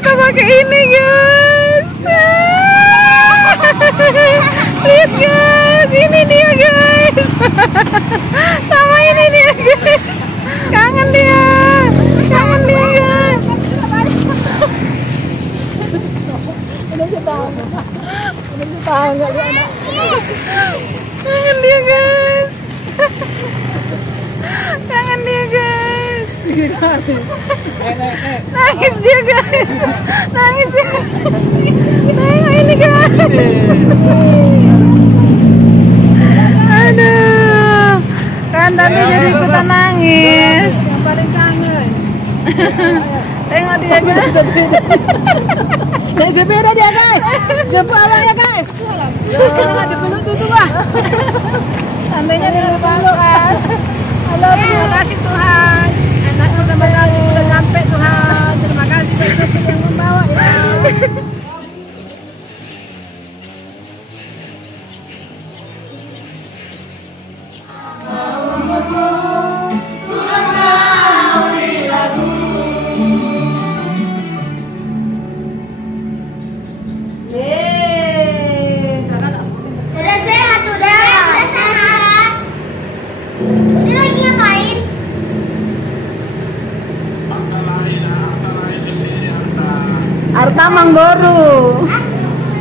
kita pakai ini guys. Lihat guys, ini dia guys. Sama ini dia guys. Kangen dia guys. Kangen dia guys. Kangen dia guys. Nangis dia guys. Nangis dia. Nengok ini guys. Aduh. Kan tadi jadi ikutan nangis. Yang paling kangen. Tengok dia guys. Naik sepeda dia guys. Jemput abangnya guys. Jangan dipeluk tuh wah. Tandanya dipeluk kan. Halo, terima kasih Tuhan. Anakku sama kali sudah sampai Tuhan. Terima kasih Yesus yang membawa ya.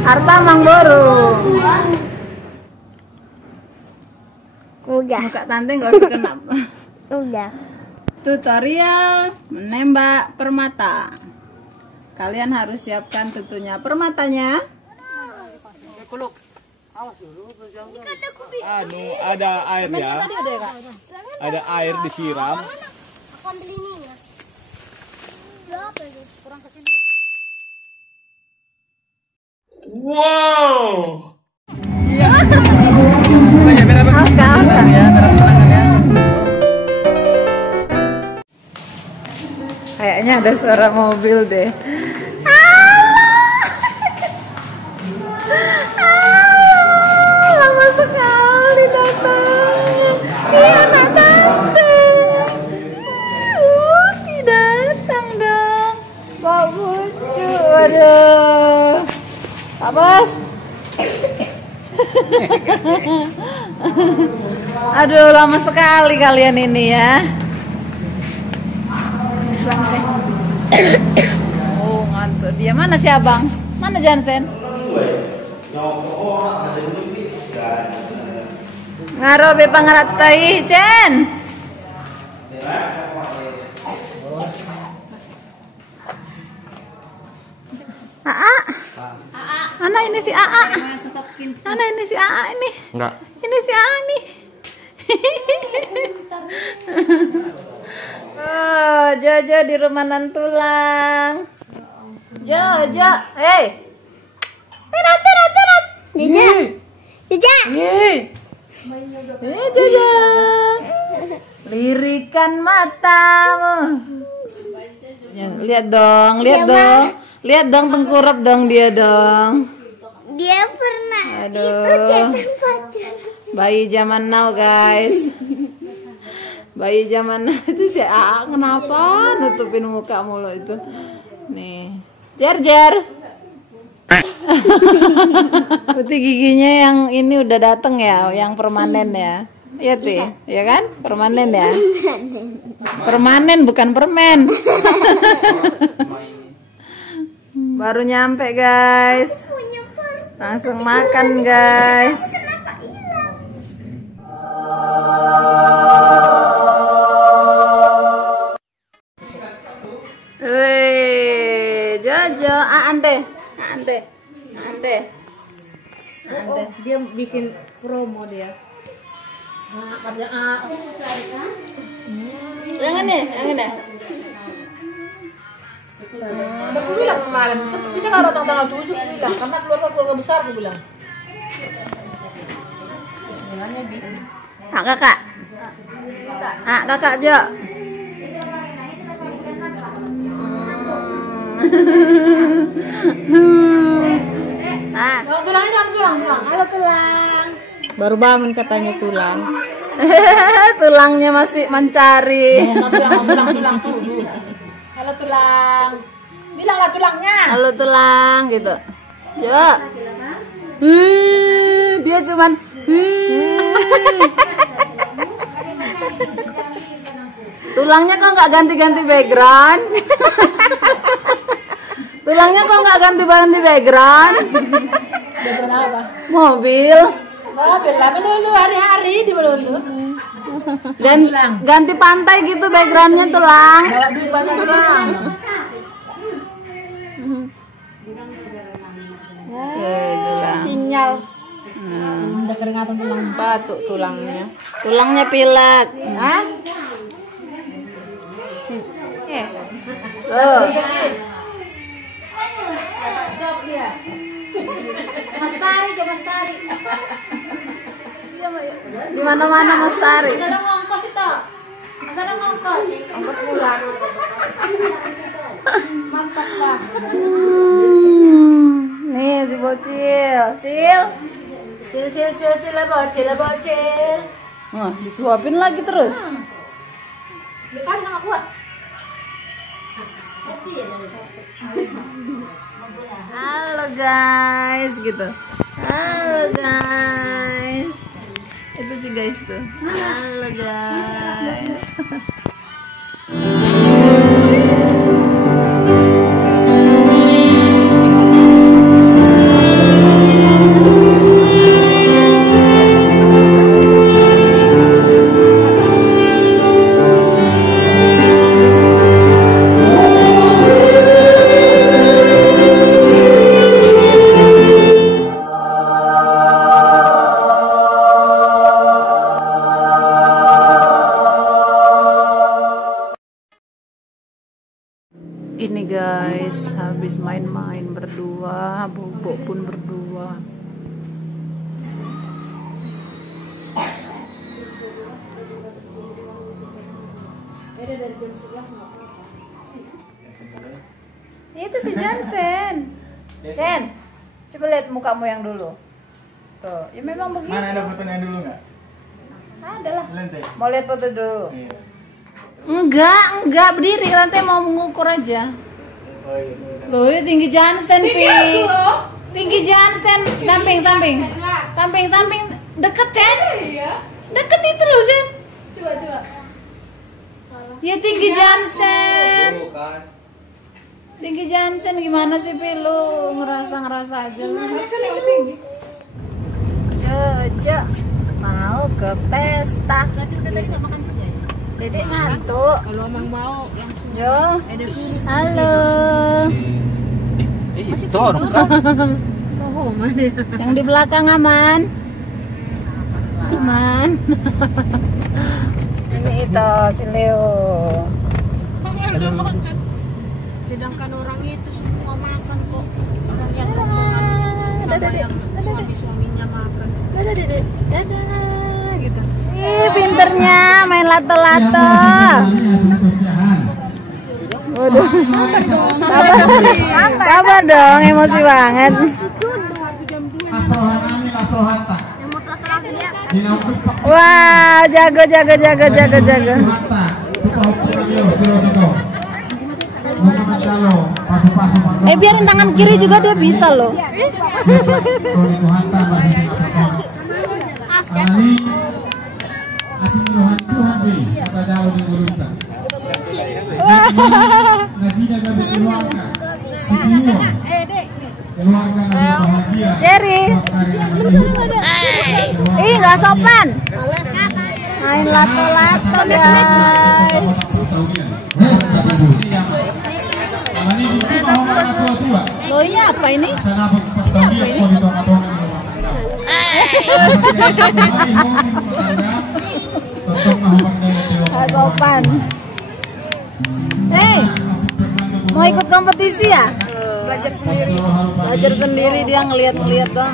Arta Mangboro. Udah. Muka tante nggak usah kenapa. Udah. Tutorial menembak permata. Kalian harus siapkan tentunya permatanya. Ada air ya. Ada air disiram. Aku ambil ini ya. Berapa itu? Kurang kesini. Wow. Kayaknya ada suara mobil deh. Lama sekali datang. Iya anak tante. Datang dong. Kok lucu. Waduh. Pak Bos. Aduh, lama sekali kalian ini ya. Oh, ngantuk dia. Mana si Abang? Mana Jansen? Ngarobe pangaratai, Jen. Mana ini si AA? Mana ini si AA ini? Enggak. Ini si AA nih. Oh, Jojo di rumah Nantulang. Jojo, hey. Terat. Jaja. Jojo. Lirikan matamu. Ya, lihat dong. Lihat dong tengkurap dong dia dong. Dia pernah Aduh. itu cetan pacar. Bayi zaman now guys. Bayi zaman now itu si AA kenapa nutupin muka mulu itu. Nih. Jar. Putih giginya yang ini udah dateng ya, yang permanen ya. Iya Ti, ya kan? Permanen ya. Permanen bukan permen. Baru nyampe guys. Langsung makan guys. Wih, Jojo, ante. Dia bikin promo dia. Yang ini. Aku bilang kemarin, bisa nggak datang tanggal 7 aku bilang, karena keluarga besar aku bilang. Kakak. Kakak Jo. Tulang. Halo tulang. Baru bangun katanya tulang. Tulangnya masih mencari. Tulang. Halo tulang. Bilanglah tulangnya. Halo tulang gitu. Ya. Dia cuman tulangnya kok nggak ganti-ganti background? Tulangnya kok nggak ganti-ganti background? Background apa? Mobil. Mobil lah, melulu hari-hari di melulu. Ganti pantai gitu backgroundnya tulang. Bawa duit banyak tulang. Sinyal. Udah keringatan tulang. Batuk tulangnya. Tulangnya pilek. Hah? Loh. Mas Sari, Mas Sari. Di mana-mana Mas Sari. Ada ngongkos itu. Mas ada ngongkos. Angkot pulang. Mantap lah. Nih si bocil. Cil. Bocil. Wah, disuapin lagi terus. Depan sama kuat. Halo guys, gitu. Halo guys. Itu sih guys tuh. Halo guys. Ini guys, habis main-main berdua, Bobo pun berdua. Itu si Jansen. Jen, coba lihat mukamu yang dulu. Tuh, ya memang begitu. Mana ada fotonya dulu nggak? Ada lah. Lantai. Mau lihat foto dulu? Iya. Enggak berdiri, lantai mau mengukur aja. Oh iya. Loh, ya tinggi Jansen, Pi. Tinggi Jansen, samping. Deket, Jen. Iya. Deket itu loh, Jen. Coba. Ya tinggi Jansen. Tinggi Jansen gimana sih, Pi? Lu ngerasa aja lu. Jojo mau ke pesta. Berarti udah tadi nggak makan juga ya? Dedek ngantuk. Kalau emang mau langsung. Jo. Halo. Itu orang kan? Oh, mana? Yang di belakang aman. Aman. Ini itu si Leo. Sedangkan orang itu semua makan kok. Orang yang Dadah, yang suami-suaminya makan. Dadah gitu. Ih, pinternya main lato-lato. Waduh. Sabar dong, emosi banget. Yang mau telat lagi dia. Wah, jago. Biarin tangan kiri juga dia bisa loh. Jerry. Ih, nggak sopan. Main lato-lato guys. Loh, ini apa ini? Nggak sopan. Hei, mau ikut kompetisi ya? Belajar sendiri dia ngeliat-ngeliat dong.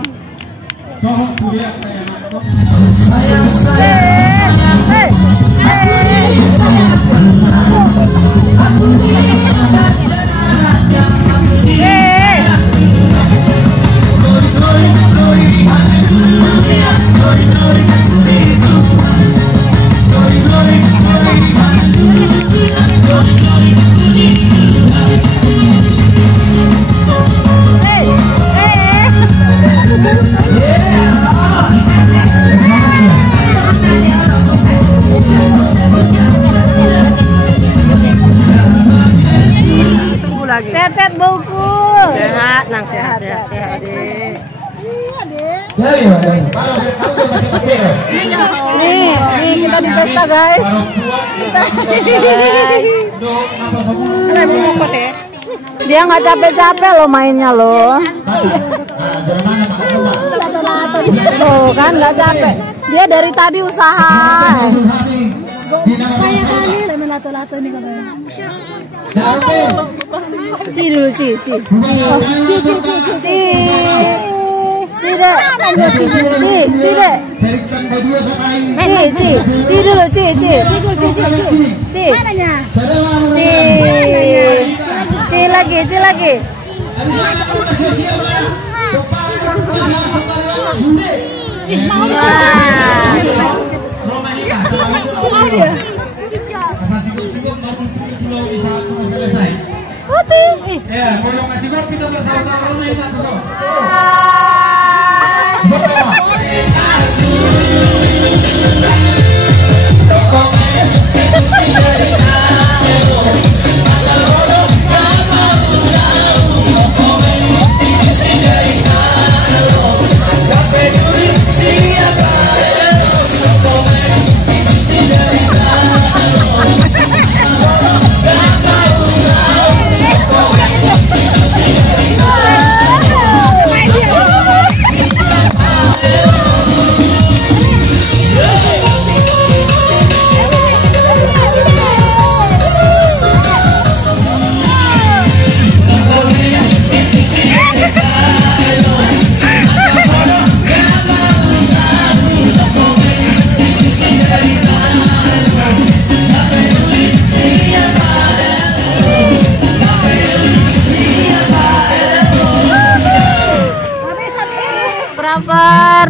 Tunggu lagi. Sehat-sehat bauku. Sehat, nang sehat deh. Nih kita di pesta guys. Dia nggak capek-capek loh mainnya loh. Tuh kan nggak capek. Dia dari tadi usaha. Ci dulu ci. Ci deh. Ci deh. Ci dulu ci. Ci lagi. Ya, kalau kasih bar kita bersama-sama minta terus.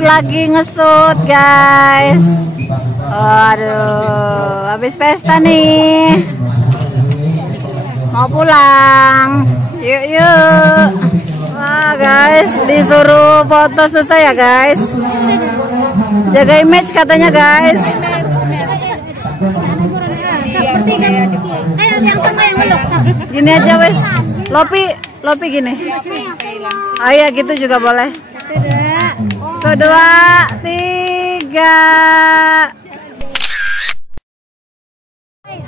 Lagi ngesut guys. Aduh, habis pesta nih. Mau pulang. Yuk. Wah guys, disuruh foto selesai ya guys. Jaga image katanya guys. Gini aja wes. Lopi gini. Oh iya gitu juga boleh. 1, 2, 3.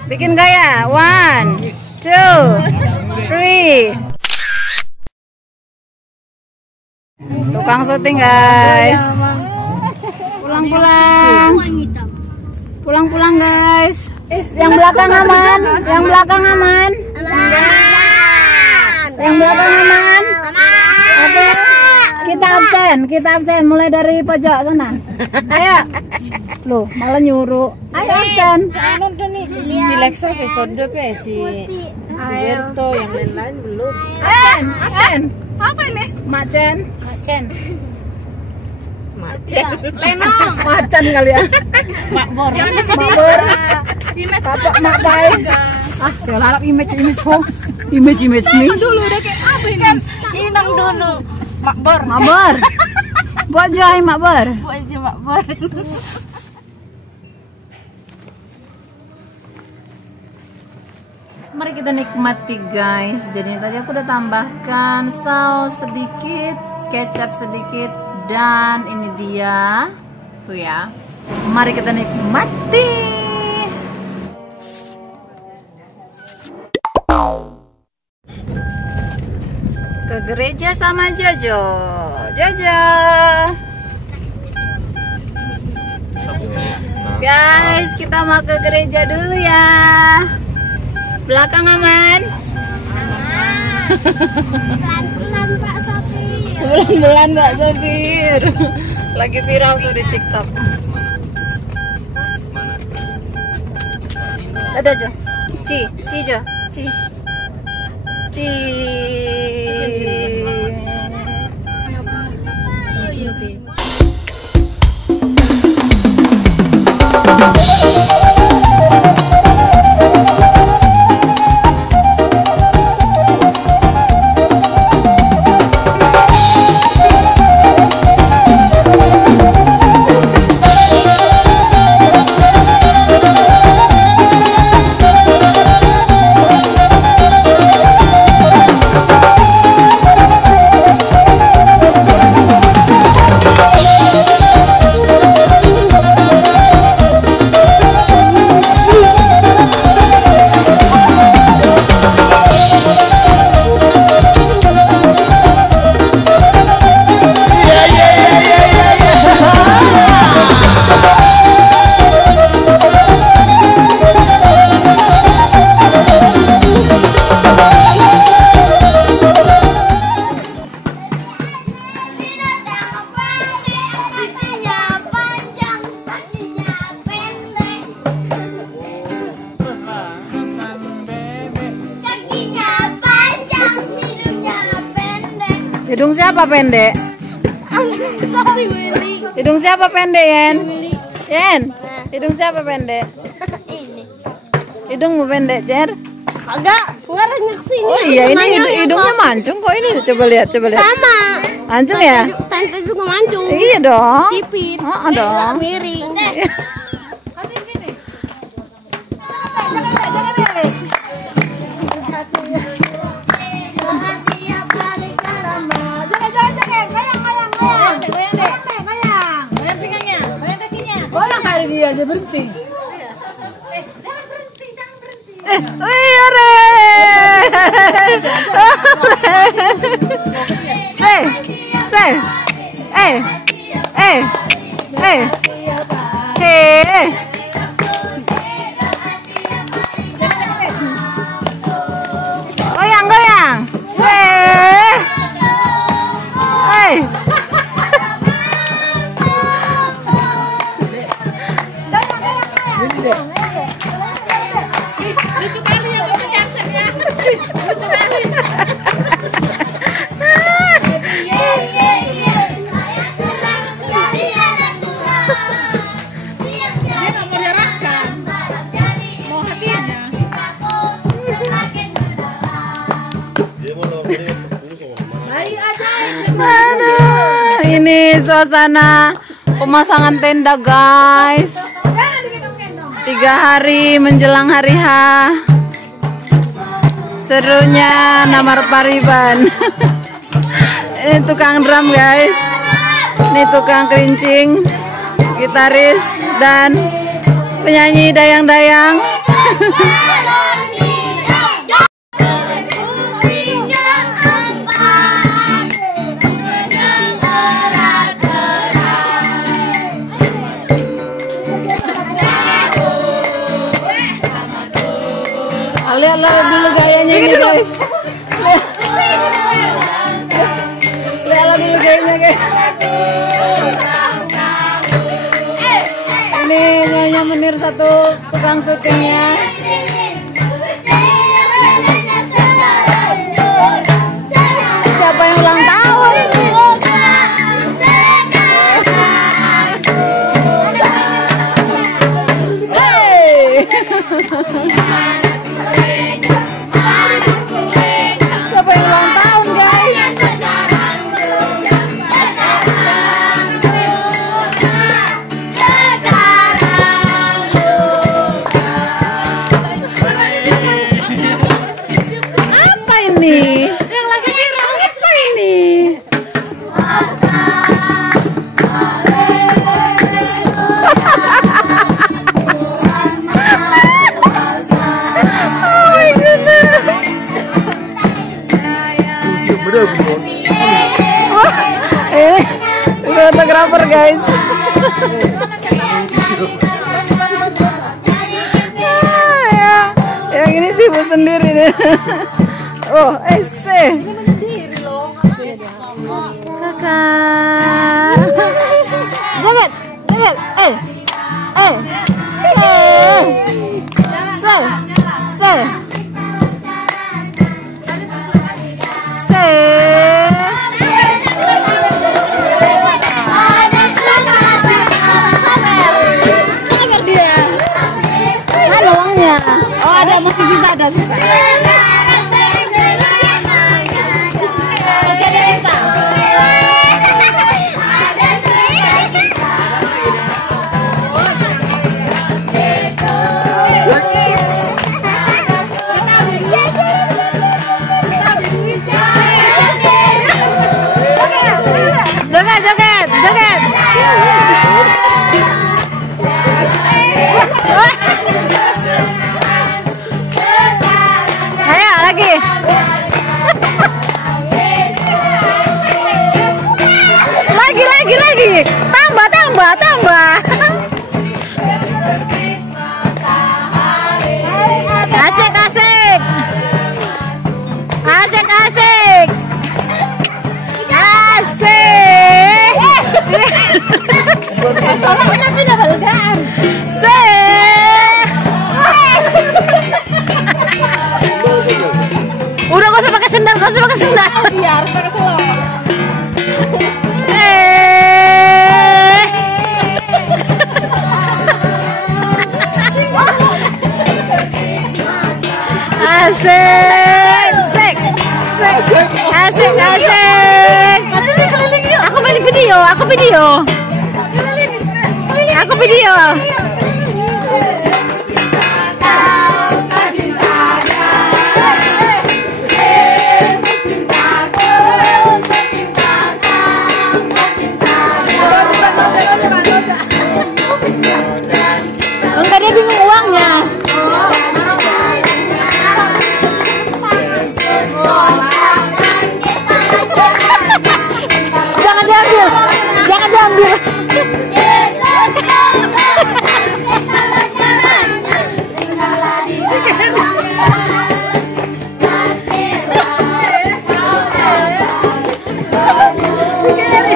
Bikin gaya. 1, 2, 3. Tukang syuting guys. Pulang guys. Yang belakang aman. Yang belakang aman. Kita absen mulai dari pojok sana. Ayo. Loh, malah nyuruh. Ayo absen. Si Lexa si Sondo si Berto yang lain-lain belum. Absen. Apa ini? Macen. Lenong. Macan kali ya. Makbor. Kapok mak baik. Saya harap image kok. Image nih. Dulu udah kayak apa ini? Inang dulu. Makbor. Buat jual makbor. Mari kita nikmati guys. Jadi tadi aku udah tambahkan saus sedikit, kecap sedikit, dan ini dia. Tuh ya. Mari kita nikmati. Ke gereja sama Jojo. Guys, kita mau ke gereja dulu ya. Belakang aman. Bulan Pak Sopir. Bulan Mbak Sopir. Lagi viral tuh di TikTok. Ada Jo. Ci Jo. Hidung siapa pendek? Sorry Willy. Hidung siapa pendek, Yen? Yen, hidung siapa pendek? Ini. Hidungmu pendek, Cer? Agak ngarahnya ke sini. Oh iya, ini hidungnya mancung kok ini. Coba lihat, coba lihat. Sama. Mancung ya? Tante juga mancung. Iya dong. Sipit. Oh, dong. Miring. Goyang kali dia aja berhenti. Goyang, goyang. Lucu kali ya Bapak Jackson ya. Lucu kali. Dia nggak mau diarahkan. Mau hatinya. Aduh, ini suasana pemasangan tenda, guys. 3 hari menjelang hari H. Serunya Namar Pariban. Ini tukang drum, guys. Ini tukang kerincing, gitaris, dan penyanyi dayang-dayang. Lihat dulu gayanya ini, guys. Lihat dulu gayanya, guys. Ini Nyonya Menir, satu tukang syutingnya. Siapa yang ulang tahun? Hey! Siapa yang ulang tahun, guys? Apa ini? Yang lagi viral apa ini? Ini fotografer, guys. Yang ini sibuk sendiri deh. Oh, kakak. Joget, joget. Oh, ada musik sisa, ada sisa. Masih ada sisa. Joget, joget, joget. Ayo lagi. Lagi. Tambah. Asik. video, aku video. Aku video. Enggak, dia bingung uangnya. Jangan diambil. Jangan diambil.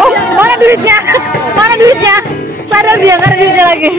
Oh, mana duitnya? Mana duitnya? Sadar dia, nggak ada duitnya lagi.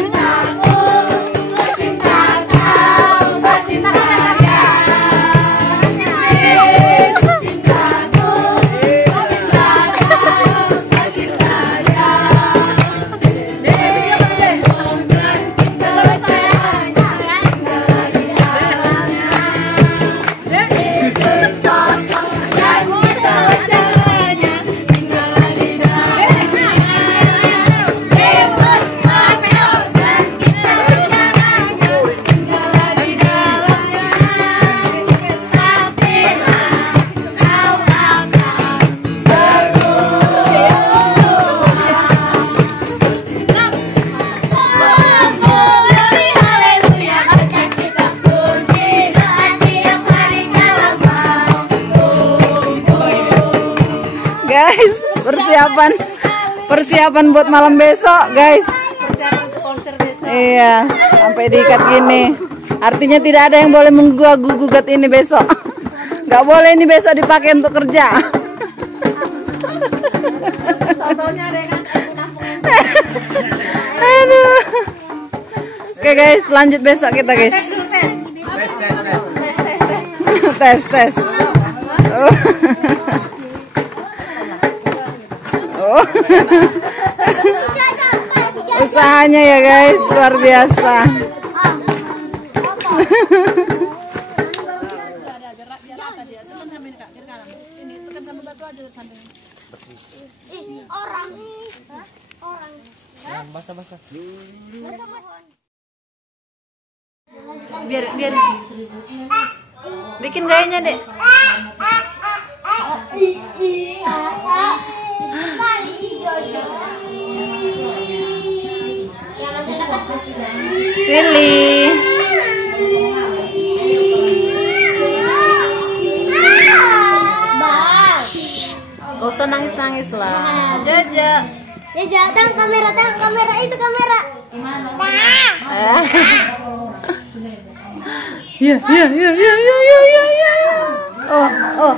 Guys, persiapan buat malam besok, guys. Iya, sampai diikat gini. Artinya tidak ada yang boleh menggugat ini besok. Nggak boleh ini besok dipakai untuk kerja. Aduh. Oke guys, lanjut besok kita guys. Tes. Oh. Usahanya ya guys, luar biasa. Biar bikin gayanya dek. Pilih. Gak usah nangis lah. Jaja. Tang kamera itu kamera. Ya. Oh.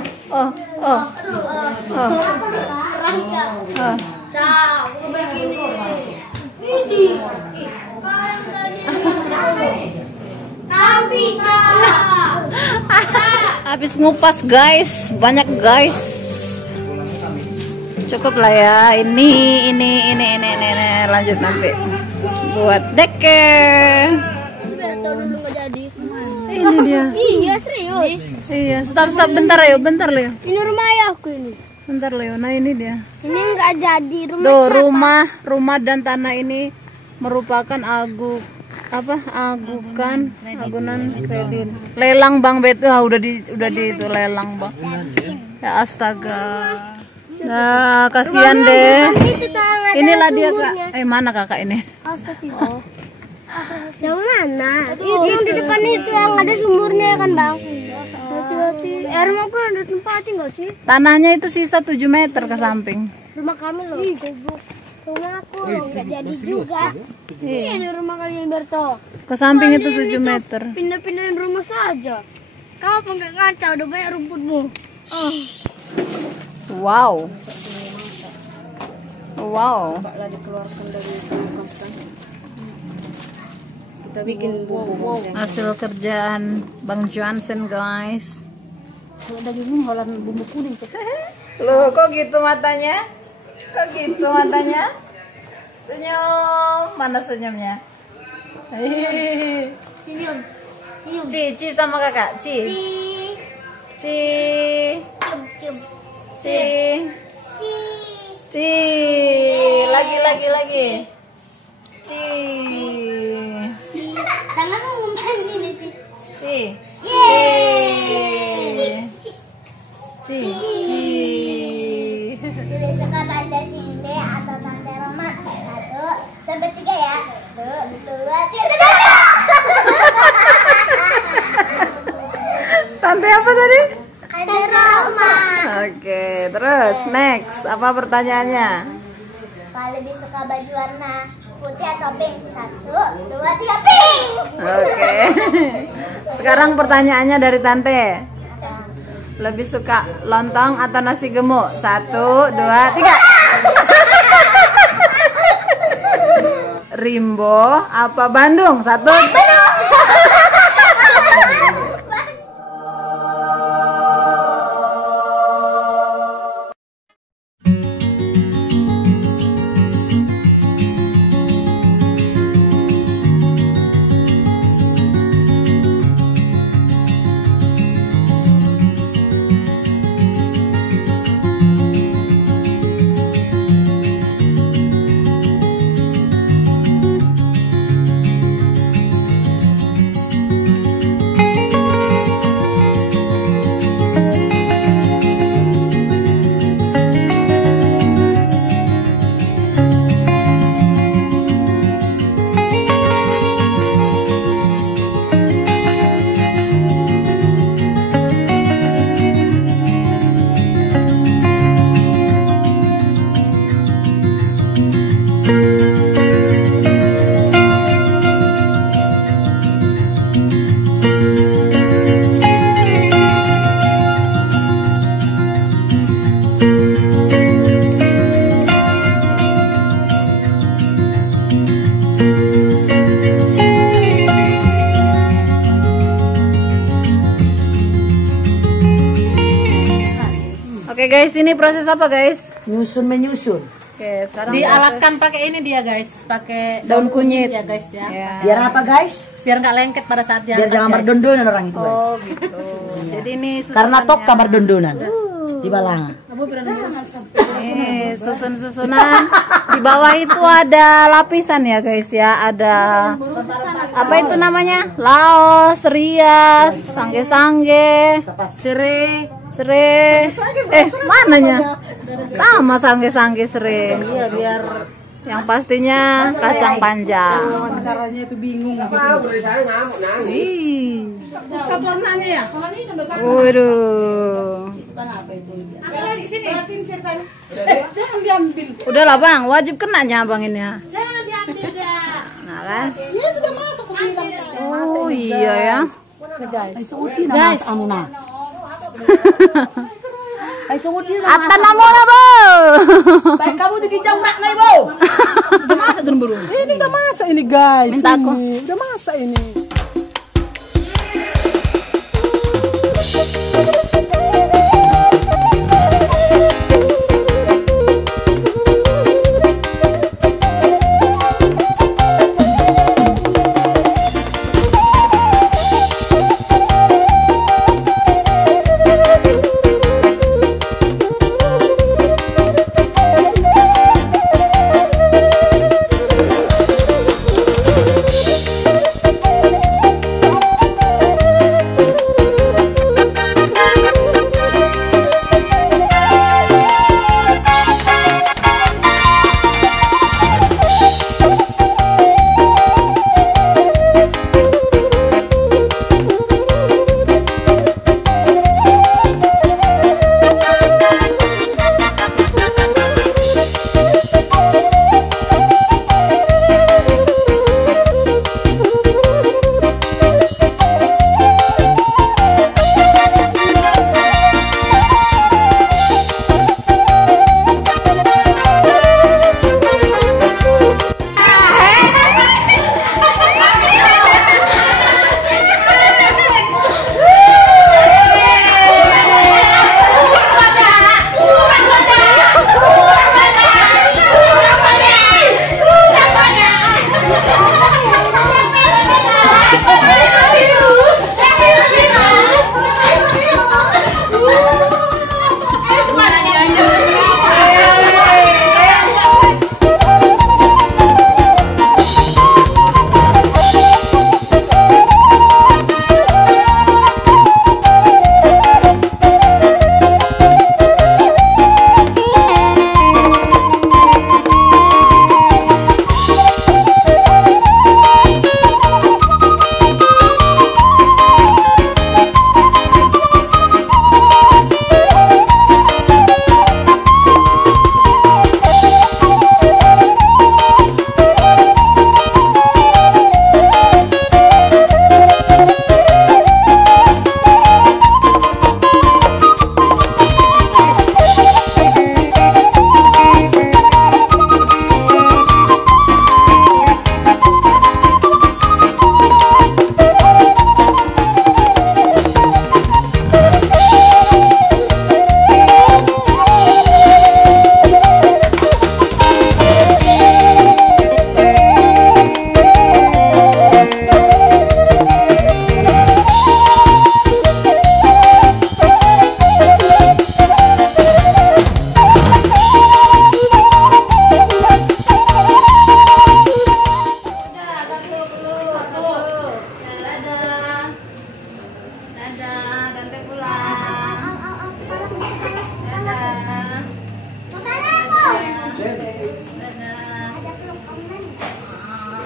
Habis ngupas guys, banyak guys. Cukup lah ya. Ini lanjut nanti buat deke. Dulu nggak jadi. Ini dia. Iya serius. Iya, stop bentar Leo. Ini rumah ayahku ini. Bentar Leo. Nah ini dia. Ini nggak jadi rumah. Tuh rumah dan tanah ini merupakan agunan kredit. Lelang Bang Betul, udah di itu lelang Bang. Ya astaga. Nah, kasihan deh. Inilah dia Kak. Mana kakak ini? Yang mana? Yang di depan itu yang ada sumurnya kan Bang. Hati-hati. Rumah aku ada tempatin nggak sih? Tanahnya itu sisa 7 meter ke samping. Rumah kami loh. Rumah aku nggak jadi juga. Iya di rumah kalian Berto. Ke samping itu 7 meter. Pindah-pindahin rumah saja. Kau pengen ngaca udah banyak rumputmu. Wow. Kita bikin Hasil kerjaan Bang Johnson guys. kalau dagingnya holan bumbu kuning tuh. Loh, kok gitu matanya? Senyum. Mana senyumnya? Senyum. Ci sama kakak. Ci. Cium. Ci. lagi. Ci. Tangan ngumpan ini, Ci. Ci. Yeay. Ci. Jadi suka tante Cindy atau tante Roma. 1 sampai 3 ya. 1, 2, 3. Tante apa tadi? Tante Roma. Oke, terus next. Apa pertanyaannya? Kalau lebih suka baju warna putih atau pink? 1, 2, 3, pink. Oke. Sekarang pertanyaannya dari Tante. Lebih suka lontong atau nasi gemuk? 1, 2, 3. Rimbo apa Bandung? 1, Bandung. Oke guys, ini proses apa guys? Menyusun. Oke, sekarang Dialaskan pakai ini dia guys, pakai daun kunyit ya guys ya. Biar apa guys? Biar nggak lengket pada saat Biar diangkat. jangan guys. berdondonan orang itu guys. Oh gitu. Jadi ini Karena tok susunannya. kabar dondonan. Di balanga. Nih, susun-susunan. Di bawah itu ada lapisan ya guys ya. Ada apa itu namanya? Laos, rias, sangge-sangge, serai. Mananya? Sama sangge-sangge serai. Iya biar Yang pastinya kacang panjang. caranya itu bingung. Ih. Pusat warnanya ya? Waduh. Jangan diambil. Udah lah bang, wajib kenanya bang ini ya. Jangan diambil dah. Nah kan? Iya sudah masuk ke bilang. Oh iya ya. Guys, amuna. Ay sungod din Atan na muna bo. Baik kamu di kijamrak na ibo. Udah masak dulu bro. Ini udah masak ini guys. Minta aku. Udah masak ini.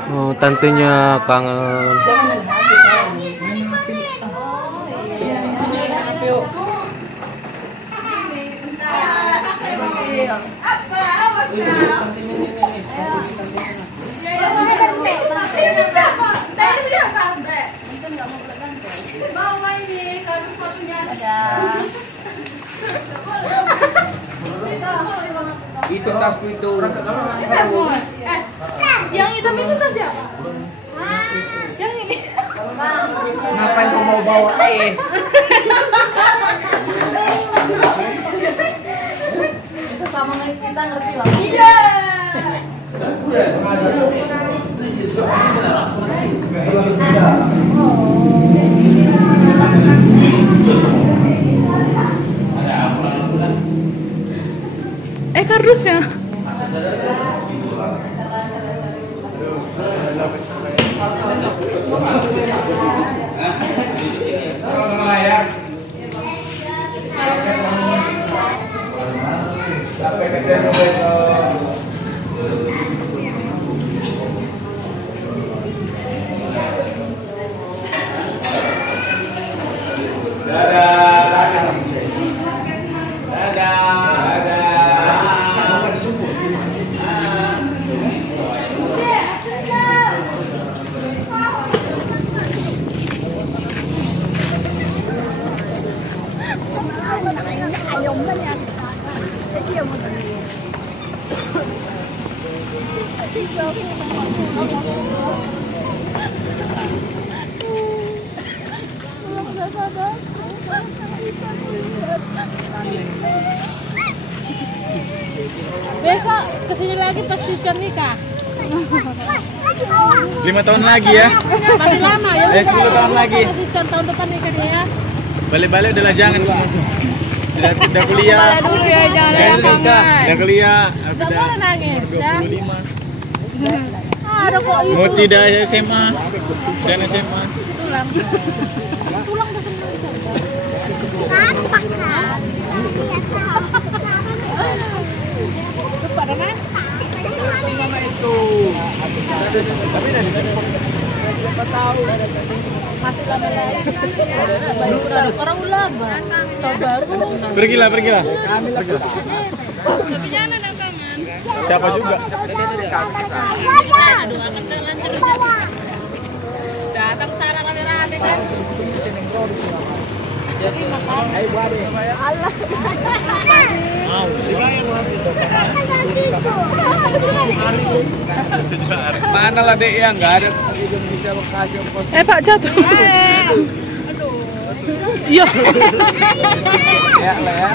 Oh, tantenya kangen. Itu tasku itu. Yang hitam itu tas siapa? Yang ini. Ngapain kau mau bawa? Sama kita ngerti lah. Iya. Kardusnya. Besok kesini lagi pasti nikah. 5 tahun lagi ya. Masih lama ya. 10 tahun lagi. Masih tahun depan nikah dia ya. Balik-balik udah jangan semua. Udah kuliah. Balik dulu ya, jangan nikah. Udah kuliah. Gak boleh nangis ya. 25. Ada kok itu. Oh tidak ya SMA. Saya SMA. Tulang. Tulang udah semua. Pada kan? Masih lama lagi. Baru orang ulama. Tahun baru. Pergilah. Tapi jangan ada paman. Siapa juga? Datang sana rame-rame kan. Jadi makan. Allah. Mana lah dek yang nggak ada bisa lokasi pos. Pak jatuh. Aduh. Iya. Ya lah ya.